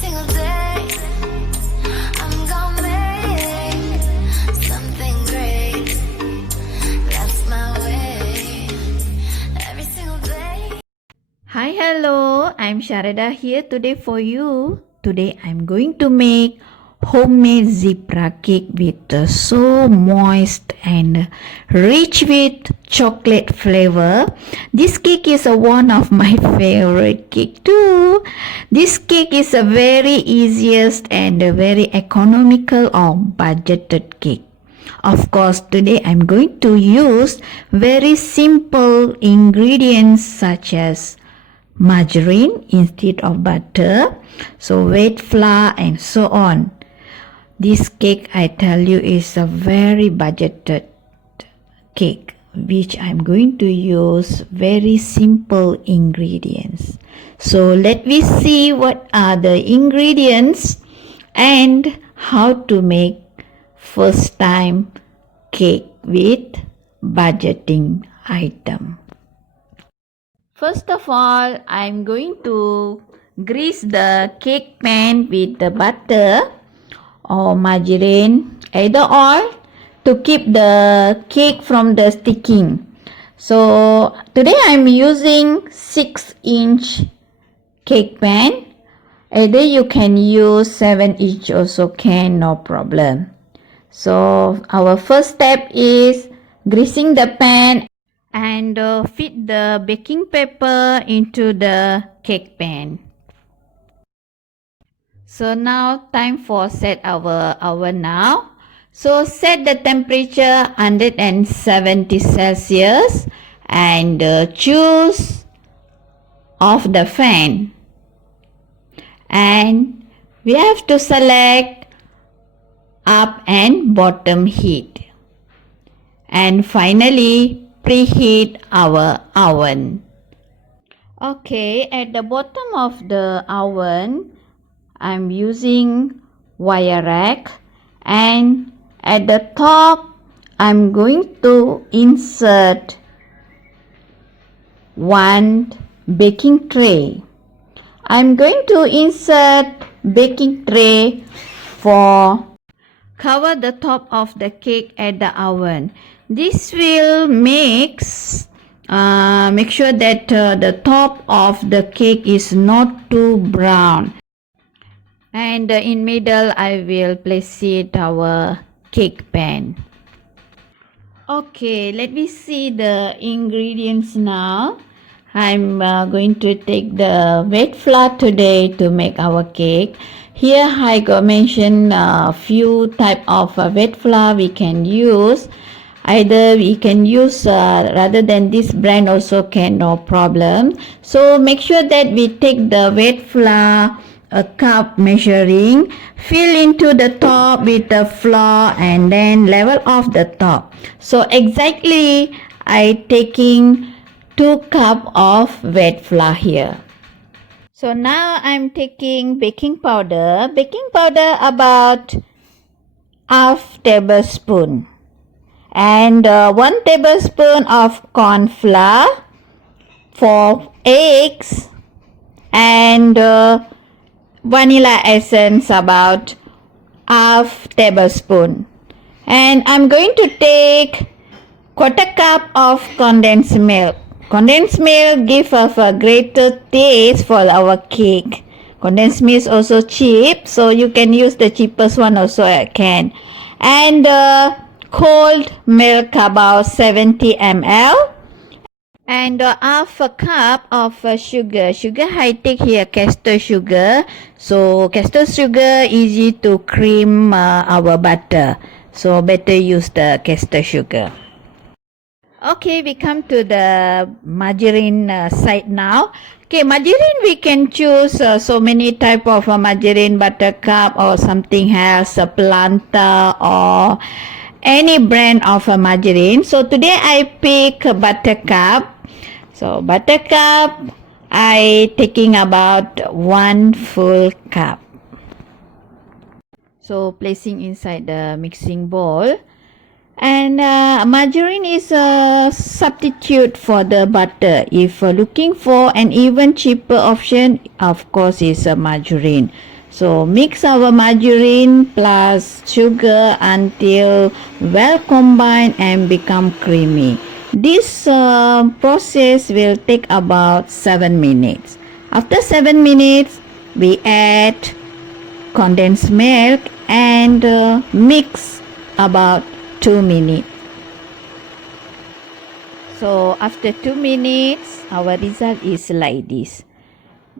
single day I'm gonna make something great. That's my way. Every single day. Hi, hello, I'm Sharadah here today for you. Today I'm going to make homemade zebra cake with so moist and rich with chocolate flavor. This cake is one of my favorite cake too. This cake is a very easiest and a very economical or budgeted cake. Of course, today I'm going to use very simple ingredients such as margarine instead of butter, so wheat flour and so on. This cake, I tell you, is a very budgeted cake which I'm going to use very simple ingredients. So let me see what are the ingredients and how to make first time cake with budgeting item. First of all, I'm going to grease the cake pan with the butter or margarine, either oil, to keep the cake from the sticking. So today I'm using 6-inch cake pan. Either you can use 7-inch also can, no problem. So our first step is greasing the pan and fit the baking paper into the cake pan. So now time for set our oven now. So set the temperature 170 Celsius and choose off the fan. And we have to select up and bottom heat. And finally preheat our oven. Okay, at the bottom of the oven, I'm using wire rack, and at the top, I'm going to insert one baking tray. I'm going to insert baking tray for cover the top of the cake at the oven. This will make sure that the top of the cake is not too brown. And in middle, I will place it our cake pan. Okay, let me see the ingredients now. I'm going to take the wheat flour today to make our cake. Here I got mentioned a few type of wheat flour we can use. Either we can use rather than this brand also can, no problem. So make sure that we take the wheat flour a cup measuring, fill into the top with the flour and then level off the top. So exactly I taking 2 cup of wheat flour here. So now I'm taking baking powder. Baking powder about half tablespoon. And 1 tablespoon of corn flour, 4 eggs, and vanilla essence about half tablespoon. And I'm going to take 1/4 cup of condensed milk. Condensed milk gives us a greater taste for our cake. Condensed milk is also cheap, so you can use the cheapest one also can. And cold milk about 70 ml, and half a cup of sugar. Sugar I take here castor sugar. So castor sugar easy to cream our butter. So better use the castor sugar. Okay, we come to the margarine side now. Okay, margarine we can choose so many type of margarine, buttercup or something else, a planta or any brand of margarine. So today I pick buttercup. So buttercup I taking about 1 full cup. So placing inside the mixing bowl. And margarine is a substitute for the butter. If looking for an even cheaper option, of course, is a margarine. So mix our margarine plus sugar until well combined and become creamy. This process will take about 7 minutes. After 7 minutes, we add condensed milk and mix about 2 minutes. So after 2 minutes, our result is like this.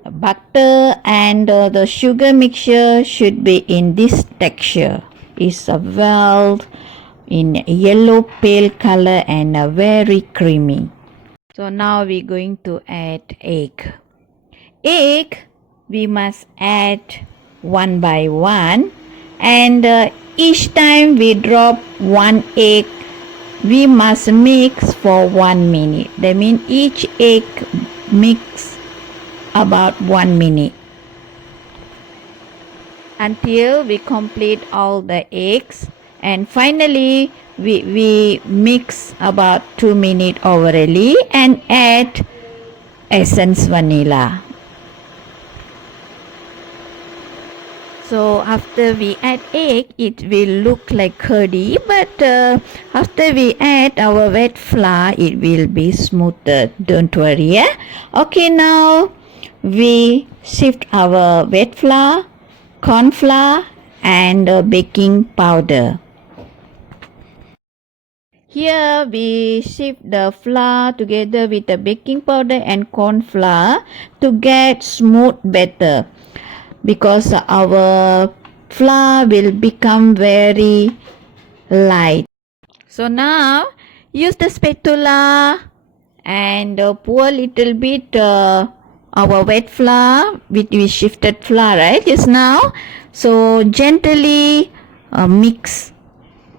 Butter and the sugar mixture should be in this texture. It's a well in yellow pale color and very creamy. So now we're going to add egg. Egg we must add one by one, and each time we drop one egg we must mix for 1 minute. That means each egg mix about 1 minute until we complete all the eggs, and finally we mix about 2 minutes overly and add essence vanilla. So after we add egg, it will look like curdy, but after we add our wet flour, it will be smoother. Don't worry, yeah? Okay, now we sift our wet flour, corn flour, and baking powder. Here we sift the flour together with the baking powder and corn flour to get smooth batter, because our flour will become very light. So now use the spatula and pour a little bit our wet flour which we shifted flour right just now. So gently mix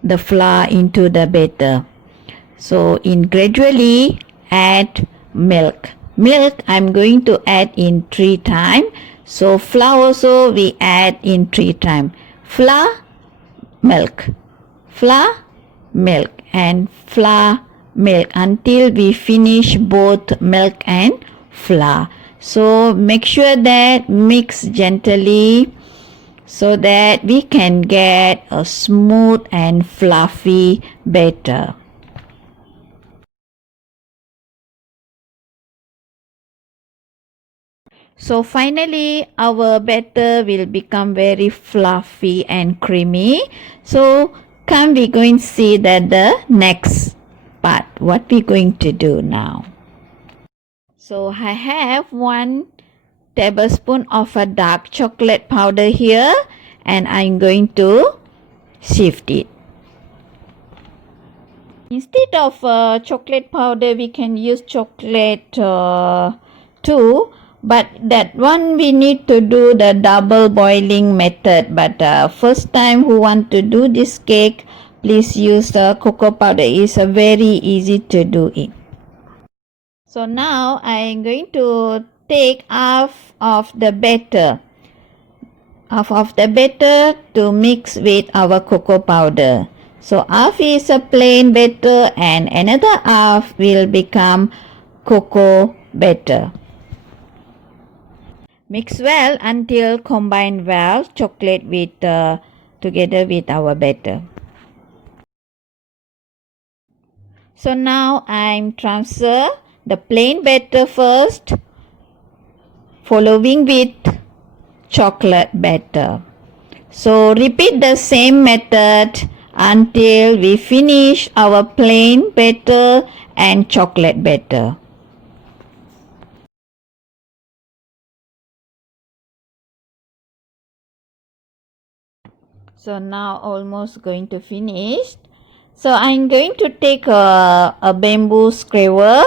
the flour into the batter. So in gradually add milk. Milk I'm going to add in 3 times. So flour also we add in 3 times. Flour, milk, flour, milk, and flour, milk until we finish both milk and flour. So make sure that mix gently so that we can get a smooth and fluffy batter. So finally our batter will become very fluffy and creamy. So come we going to see that the next part what we going to do now. So I have 1 tablespoon of a dark chocolate powder here, and I'm going to sift it. Instead of chocolate powder we can use chocolate too, but that one we need to do the double boiling method. But first time who want to do this cake, please use the cocoa powder. It's very easy to do it. So now I'm going to take half of the batter to mix with our cocoa powder. So half is a plain batter and another half will become cocoa batter. Mix well until combine well chocolate with together with our batter. So now I'm transfer the plain batter first, following with chocolate batter. So repeat the same method until we finish our plain batter and chocolate batter. So now almost going to finish. So I'm going to take a bamboo skewer.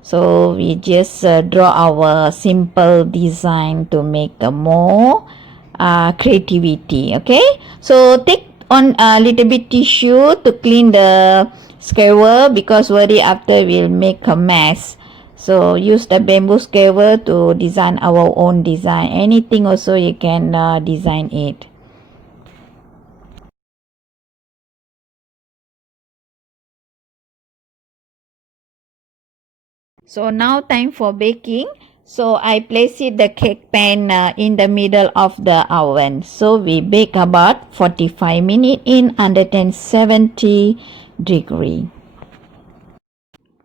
So we just draw our simple design to make a more creativity. Okay, so take on a little bit tissue to clean the skewer, because worry after we'll make a mess. So use the bamboo skewer to design our own design. Anything also you can design it. So now time for baking. So I place it the cake pan in the middle of the oven. So we bake about 45 minutes in 170 degree.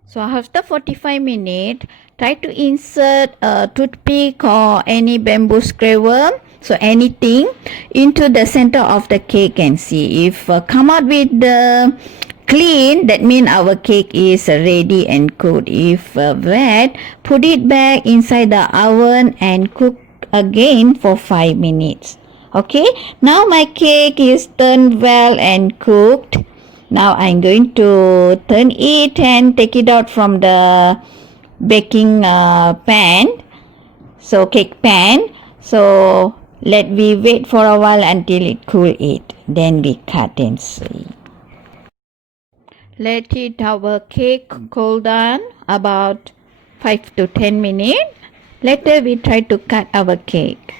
So after 45 minutes, try to insert a toothpick or any bamboo skewer, so anything, into the center of the cake and see if come out with the clean, that means our cake is ready and cooked. If wet, put it back inside the oven and cook again for 5 minutes. Okay, now my cake is turned well and cooked. Now I'm going to turn it and take it out from the baking pan, so cake pan. So let we wait for a while until it cool it. Then we cut and see. Let it our cake cool down about 5 to 10 minutes. Later we try to cut our cake.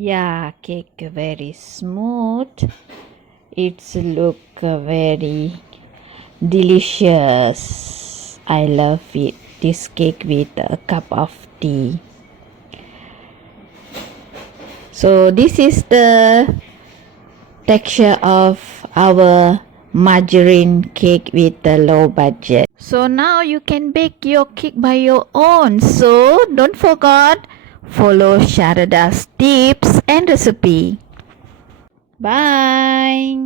Yeah, cake very smooth. It's look very delicious. I love it. This cake with a cup of tea. So this is the texture of our margarine cake with the low budget. So now you can bake your cake by your own. So don't forget, follow Sharadah's tips and recipe. Bye.